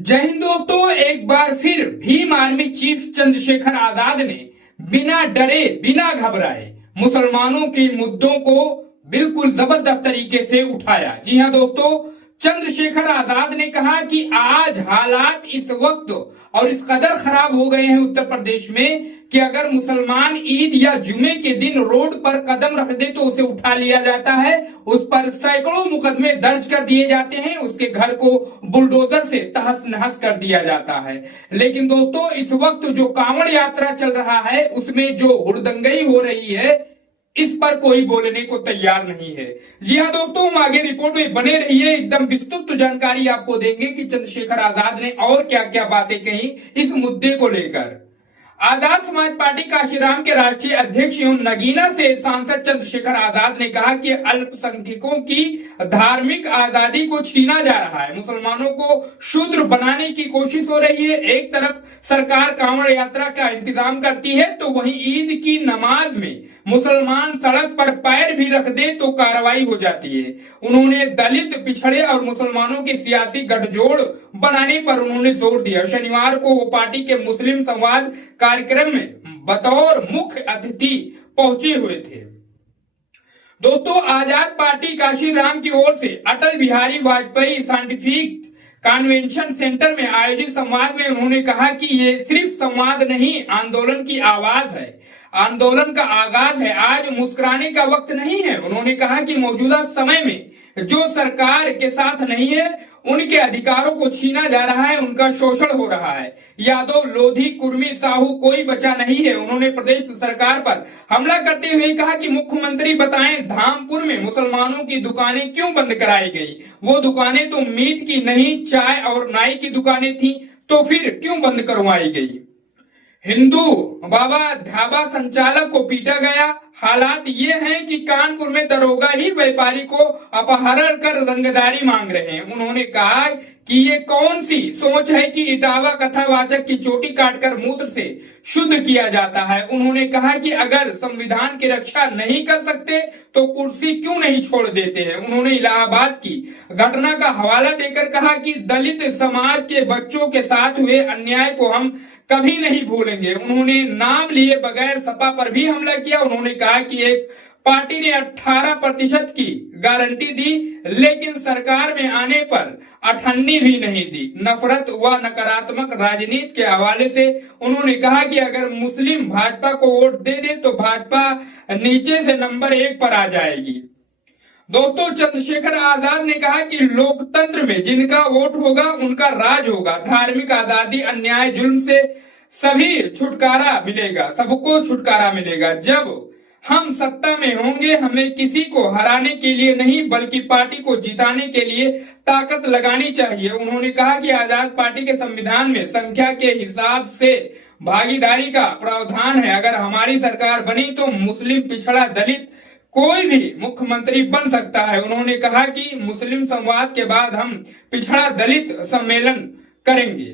जय हिंद दोस्तों, एक बार फिर भीम आर्मी चीफ चंद्रशेखर आजाद ने बिना डरे बिना घबराए मुसलमानों के मुद्दों को बिल्कुल जबरदस्त तरीके से उठाया। जी हां दोस्तों, चंद्रशेखर आजाद ने कहा कि आज हालात इस वक्त और इस कदर खराब हो गए हैं उत्तर प्रदेश में कि अगर मुसलमान ईद या जुमे के दिन रोड पर कदम रख दे तो उसे उठा लिया जाता है, उस पर सैकड़ों मुकदमे दर्ज कर दिए जाते हैं, उसके घर को बुलडोजर से तहस नहस कर दिया जाता है। लेकिन दोस्तों, इस वक्त जो कांवड़ यात्रा चल रहा है उसमें जो हुड़दंगई हो रही है, इस पर कोई बोलने को तैयार नहीं है। जी हां दोस्तों, हम आगे रिपोर्ट में बने रहिए, एकदम विस्तृत जानकारी आपको देंगे कि चंद्रशेखर आजाद ने और क्या क्या बातें कही इस मुद्दे को लेकर। आजाद समाज पार्टी काशीराम के राष्ट्रीय अध्यक्ष एवं नगीना से सांसद चंद्रशेखर आजाद ने कहा कि अल्पसंख्यकों की धार्मिक आजादी को छीना जा रहा है, मुसलमानों को शूद्र बनाने की कोशिश हो रही है। एक तरफ सरकार कांवड़ यात्रा का इंतजाम करती है तो वहीं ईद की नमाज में मुसलमान सड़क पर पैर भी रख दे तो कार्रवाई हो जाती है। उन्होंने दलित, पिछड़े और मुसलमानों के सियासी गठजोड़ बनाने पर उन्होंने जोर दिया। शनिवार को वो पार्टी के मुस्लिम संवाद कार्यक्रम में बतौर मुख्य अतिथि पहुंचे हुए थे। दोस्तों, आजाद पार्टी काशीराम की ओर से Atal Bihari Vajpayee scientific convention centre में आयोजित संवाद में उन्होंने कहा कि ये सिर्फ संवाद नहीं, आंदोलन की आवाज है, आंदोलन का आगाज है। आज मुस्कुराने का वक्त नहीं है। उन्होंने कहा कि मौजूदा समय में जो सरकार के साथ नहीं है उनके अधिकारों को छीना जा रहा है, उनका शोषण हो रहा है। यादव, लोधी, कुर्मी, साहू कोई बचा नहीं है। उन्होंने प्रदेश सरकार पर हमला करते हुए कहा कि मुख्यमंत्री बताएं, धामपुर में मुसलमानों की दुकानें क्यों बंद कराई गई? वो दुकानें तो मीट की नहीं, चाय और नाई की दुकानें थी, तो फिर क्यों बंद करवाई गई? हिंदू बाबा ढाबा संचालक को पीटा गया। हालात ये हैं कि कानपुर में दरोगा ही व्यापारी को अपहरण कर रंगदारी मांग रहे हैं। उन्होंने कहा कि ये कौन सी सोच है कि इटावा कथावाचक की चोटी काटकर मूत्र से शुद्ध किया जाता है। उन्होंने कहा कि अगर संविधान की रक्षा नहीं कर सकते तो कुर्सी क्यों नहीं छोड़ देते हैं। उन्होंने इलाहाबाद की घटना का हवाला देकर कहा कि दलित समाज के बच्चों के साथ हुए अन्याय को हम कभी नहीं भूलेंगे। उन्होंने नाम लिए बगैर सपा पर भी हमला किया। उन्होंने कहा कि एक पार्टी ने 18% की गारंटी दी, लेकिन सरकार में आने पर 98 भी नहीं दी। नफरत व नकारात्मक राजनीति के हवाले से उन्होंने कहा कि अगर मुस्लिम भाजपा को वोट दे दे तो भाजपा नीचे से नंबर 1 पर आ जाएगी। दोस्तों, चंद्रशेखर आजाद ने कहा कि लोकतंत्र में जिनका वोट होगा उनका राज होगा। धार्मिक आजादी, अन्याय, जुल्म से सभी छुटकारा मिलेगा, सबको छुटकारा मिलेगा। जब हम सत्ता में होंगे हमें किसी को हराने के लिए नहीं बल्कि पार्टी को जिताने के लिए ताकत लगानी चाहिए। उन्होंने कहा कि आजाद पार्टी के संविधान में संख्या के हिसाब से भागीदारी का प्रावधान है। अगर हमारी सरकार बनी तो मुस्लिम, पिछड़ा, दलित कोई भी मुख्यमंत्री बन सकता है। उन्होंने कहा कि मुस्लिम संवाद के बाद हम पिछड़ा दलित सम्मेलन करेंगे।